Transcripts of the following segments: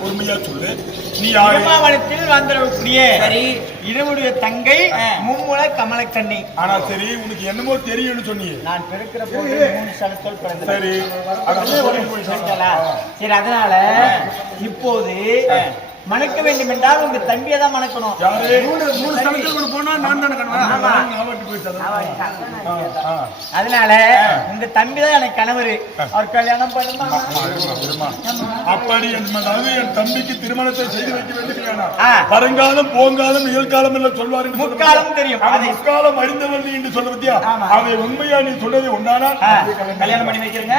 பொறுமையா சொல்லு. நீ இருமுடைய தங்கை மும்முள கமலக்கண்ணி. ஆனா சரி, உனக்கு என்னமோ தெரியும்னு சொன்னீங்க. நான் பிறக்கிற போது 3 சலத்தோல் பிறந்தேன். சரி, சரி, அதனால இப்போது மணக்க வேண்டும் என்றால் உங்க தம்பியை தான் மணக்கணும். அதனால உங்க தம்பி தான் எனக்கு கணவர். அவர் கல்யாணம் பண்ணுமா? அப்படி என் தம்பிக்கு திருமணத்தை செய்து வைக்க வேண்டும். வருங்காலம் போங்காலம் நிகழ்காலம் எல்லாம் சொல்வார். முக்காலம் தெரியும். முக்காலம் அறிந்தவர்கள் என்று சொல்ல பத்தியா? அதை உண்மையா நீ சொல்றது ஒன்றானா? கல்யாணம் பண்ணி வைக்கிறேங்க.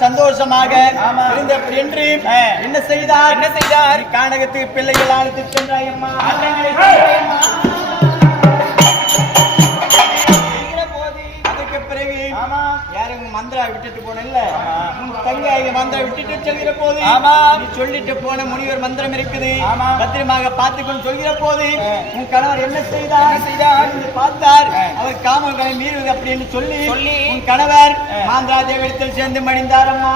சந்தோஷமாக என்று என்ன செய்தார்? கானகத்துக்கு பிள்ளைகள் ஆழ்த்து சென்றாயம்மா. அதுக்கு பிறகு யாரும் மந்திரா விட்டுட்டு போனல, தங்காய மந்திரம் விட்டுட்டு செல்கிற போது நீ சொல்லிட்டு போன முனிவர் மந்திரம் இருக்குது, பத்திரமாக பார்த்துக்கொண்டு சொல்கிற போது உன் கணவர் என்ன செய்தார் பார்த்தார். அவர் காமங்களை மீறுவது அப்படின்னு சொல்லி உன் கணவர் மாந்திரா தேவத்தில் சேர்ந்து மடிந்தாரம்மா.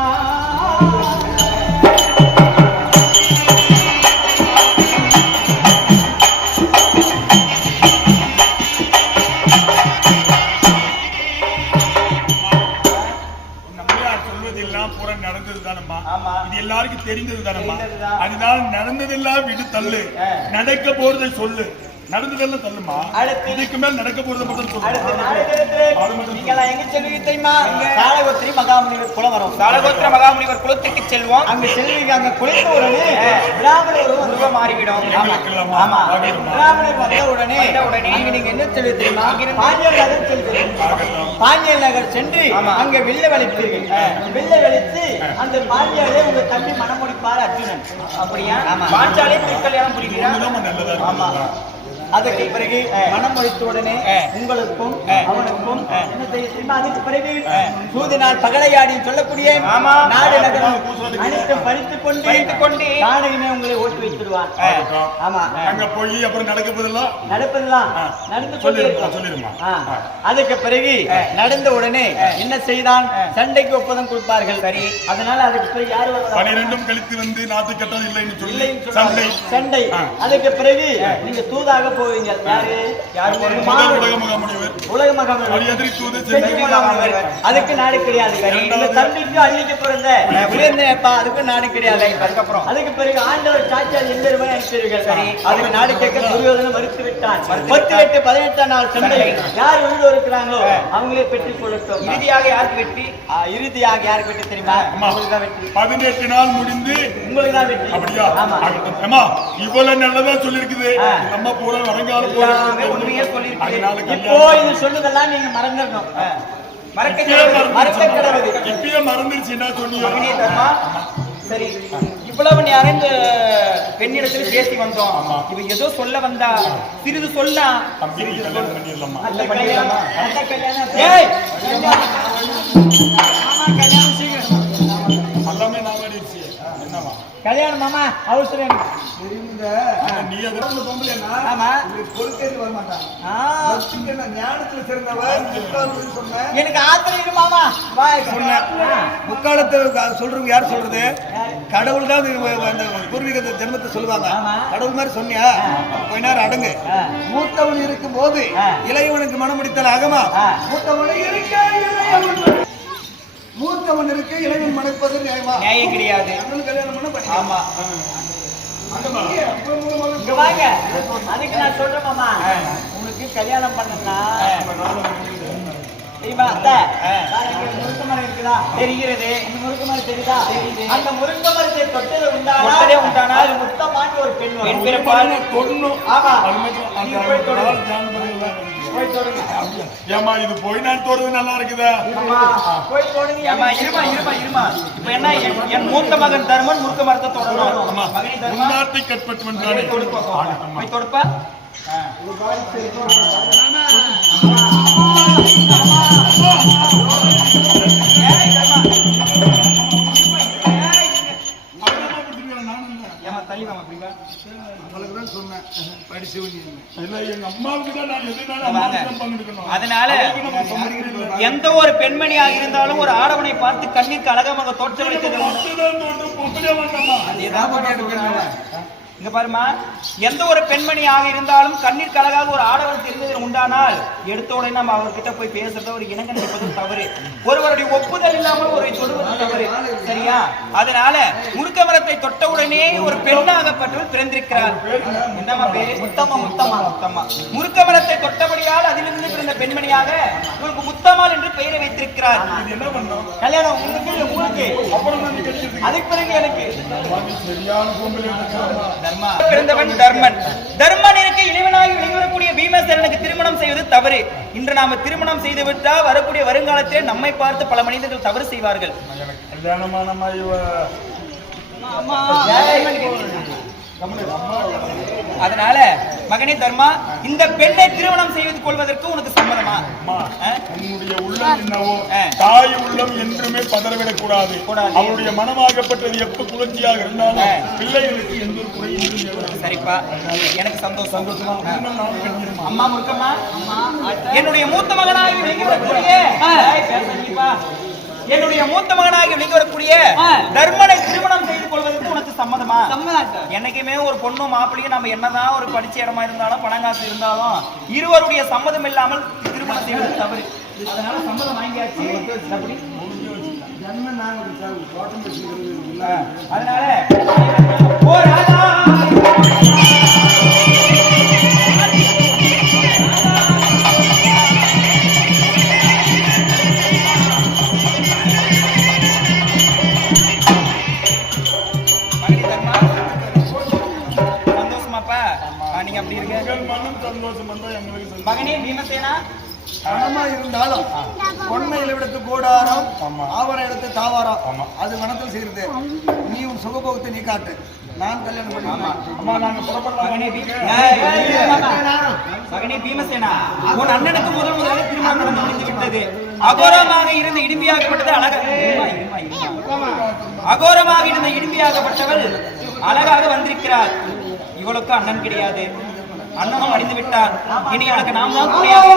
இது எல்லாருக்கும் தெரிந்தது தானம்மா. அதுதான் நடந்ததெல்லாம் விடு தள்ளு, நடக்க போறதை சொல்லு. நடந்ததெல்லாம் தள்ளுமா, இதுக்கு மேல் நடக்க போறது மட்டும் சொல்லு. எங்க செல்வி தெரியுமா? சாலகோத்திரி மகாமுனிவர் குலம் வரும். சாலகோத்திர மகாமுனிவர் குலத்துக்கு செல்வோம். அங்க செல்விக்கு அங்க குளித்த உடனே பிராமணர் உருவம் மாறிவிடும். பிராமணர் வந்த உடனே அங்க நீங்க என்ன செல்வி தெரியுமா? பாண்டியல் நகர் செல்வீர்கள். பாண்டியல் நகர் சென்று அங்க வெள்ள வளைப்பீர்கள். வெள்ள வளைத்து அந்த பாண்டியாலே உங்க தம்பி மனம் முடிப்பார் அர்ஜுனன். அப்படியா? பாஞ்சாலே திருக்கல்யாணம் புரிகிறார். ஆமா. அதுக்கு பிறகு மனம் முடித்த உடனே உங்களுக்கும் அவனுக்கும் என்ன செய்ய? அதுக்கு பிறகு சூது நாள் பகலையாடி சொல்லக்கூடிய நாடு நகரம் அனைத்தும் பறித்துக் கொண்டு நாடகமே உங்களை ஓட்டு வைத்துடுவான். ஆமா, அங்க போய் அப்புறம் நடப்பதெல்லாம் நடந்து சொல்லிருமா. அதுக்கு பிறகு நடந்த உடனே என்ன செய்தான்? சண்டைக்கு ஒப்பந்தம் கொடுப்பார்கள். சரி, அதனால அதுக்கு பிறகு யாரு 12 கழித்து வந்து நாத்து கட்டம் இல்லைன்னு சொல்லி சண்டை. அதுக்கு பிறகு நீங்க தூதாக போவீங்க. உலக மகாமுனிவர் அதுக்கு நாடு கிடையாது. தம்பிக்கு அள்ளிக்க பிறந்த அதுக்கு நாடு கிடையாது. அதுக்கு பிறகு ஆண்டவர் சாட்சியால் எல்லோருமே அனுப்பிடுவீர்கள். அதுக்கு நாடு கேட்க துரியோதனன் மறுத்து விட்டான். 18 நாள் சண்டை யார் வீடு இருக்கிறாங்களோ அவங்களே பெற்றுக் கொள்ளட்டும். இறுதியாக யாருக்கு வெற்றி? இறுதியாக யாருக்கு வெற்றி தெரியுமா? 18 நாள் முடிந்து உங்களுக்கு தான் வெற்றி. அப்படியா? ஆமா, இவ்வளவு நல்லதா சொல்லி இருக்குது. நம்ம பூரா வருங்கால இப்போ இது சொல்லுதெல்லாம் நீங்க மறந்துடணும். இப்பயே மறந்துருச்சு. என்ன சொன்னீங்க? சரி, இவ்வளவு நேரம் இந்த பெண்ணிடத்தில் பேசி வந்தோம். இவ ஏதோ சொல்ல வந்தா சிறிது சொல்ல எல்லாமே நான் என்னவா கல்யாணம் மாமா அவசரம். நீ எனக்கு ஆத்திரம் மாமா. முக்காலத்தை சொல்றவங்க யார் சொல்றது? கடவுள் தான் அந்த பூர்வீக ஜென்மத்தை சொல்லுவாங்க. கடவுள் மாதிரி சொன்னியா? கொஞ்ச நேரம் அடங்கு. மூத்தவன் இருக்கும் போது இளையவனுக்கு மனம் முடித்தல் ஆகமா? மூத்தவன் இருக்க இளைஞன் மணப்பது நியாயம் கிடையாது. கல்யாணம் பண்ண ஆமா. வாங்க, அதுக்கு நான் சொல்றேன் மாமா, உனக்கு கல்யாணம் பண்ணா தெரியுமா அத்தை? நாளைக்கு ஒரு முருங்கை மரம் இருக்குதா? தெரிகிறது. அந்த முருங்கை மரம் தெரியுதா? தெரியுது. அந்த முருங்கை மரத்தை தொட்டதே உண்டானால் அது முத்தமான்னு ஒரு பெண் வரும். பெண் பிறப்பால் தொடணும். ஆமா. நீ போய் தொடுங்க. ஏமா இது போய் நான் தொடுறது நல்லா இருக்குதா? போய் தொடுங்க. ஏமா இருமா. இப்ப என்ன என் மூத்த மகன் தர்மன் முருங்கை மரத்தை தொடரணும். மகனே தர்மன் முன்னாட்டை கட்பட்டுவன் தானே. போய் தொடுப்பா. அதனால எந்த ஒரு பெண்மணியாக இருந்தாலும் ஒரு ஆடவனை பார்த்து கண்ணிற்கு அழகமாக தோற்றமளித்தது. இங்க பாருமா, எந்த ஒரு பெண்மணியாக இருந்தாலும் கண்ணிற்கு அழகாக ஒரு ஆடவன் தெரிந்தது உண்டானால் எடுத்த உடனே நம்ம அவர்கிட்ட போய் பேசுறது ஒரு இணங்க நினைப்பது தவறு. ஒருவருடைய ஒப்புதல் இல்லாமல் ஒரு தொடுவது தவறு. சரியா? அதனால முருக்க மரத்தை தொட்ட உடனே ஒரு பெண்ணாகப்பட்டவர் பிறந்திருக்கிறார். என்னமா பேரு? முத்தம்மா. முருக்க மரத்தை தொட்டபடியால் அதிலிருந்து பிறந்த பெண்மணியாக உங்களுக்கு முத்தம்மாள் என்று பெயரை வைத்திருக்கிறார். கல்யாணம் உங்களுக்கு அதுக்கு பிறகு எனக்கு பிறந்தவன் தர்மன். தர்மனுக்கு இளைவனாகி வெளிவரக்கூடிய பீமசேனனுக்கு திருமணம் செய்வது தவறு. இன்று நாம திருமணம் செய்து விட்டால் வரக்கூடிய வருங்காலத்திலே நம்மை பார்த்து பல மனிதர்கள் தவறு செய்வார்கள். அதனால மகனே தர்மா, இந்த பெண்ணை திருமணம் செய்து கொள்வதற்கு உனக்கு சம்மதமா? உன்னுடைய உள்ளம் என்னவோ தாய் உள்ளம் என்றுமே பதறவிடக் கூடாது. அவருடைய மனமாகப்பட்டது எப்ப குளிர்ச்சியாக இருந்தாலும் பிள்ளைகளுக்கு எந்த ஒரு குறையும். சரிப்பா, எனக்கு சந்தோஷம். அம்மா முருக்கம்மா, என்னுடைய மூத்த மகனாகி என்னுடைய மூத்த மகனாகி வெளிவரக்கூடிய தர்மனை திருமணம் செய்து கொள்வதற்கு உனக்கு சம்மதமா? என்னைக்குமே ஒரு பொண்ணும் மாப்பிள்ளையும் நம்ம என்னதான் ஒரு படிச்ச இடமா இருந்தாலும் பணங்காசு இருந்தாலும் இருவருடைய சம்மதம் இல்லாமல் திருமணம் செய்வது தவறு. அதனால சம்மதம் வாங்கியாச்சு. அதனால மகனே பீமசேனா, பணமா இருந்தாலும் பொன்மையில விடத்து கூடாரம், ஆவர இடத்து தாவாரம், அது மனத்தில் செய்யறது. நீ உன் சுகபோகத்தை நீ காட்டு, நான் கல்யாணம் மகனே பீமசேனா, உன் அண்ணனுக்கு முதலாக திருமணம் முடிந்து விட்டது. அகோரமாக இருந்த இடும்பியாகப்பட்டது அகோரமாக இருந்த இடும்பியாகப்பட்டவள் அழகாக வந்திருக்கிறார். இவளுக்கு அண்ணன் கிடையாது, அண்ணனும் அடிந்து விட்டார். இனி எனக்கு நாம் தான் துணையாக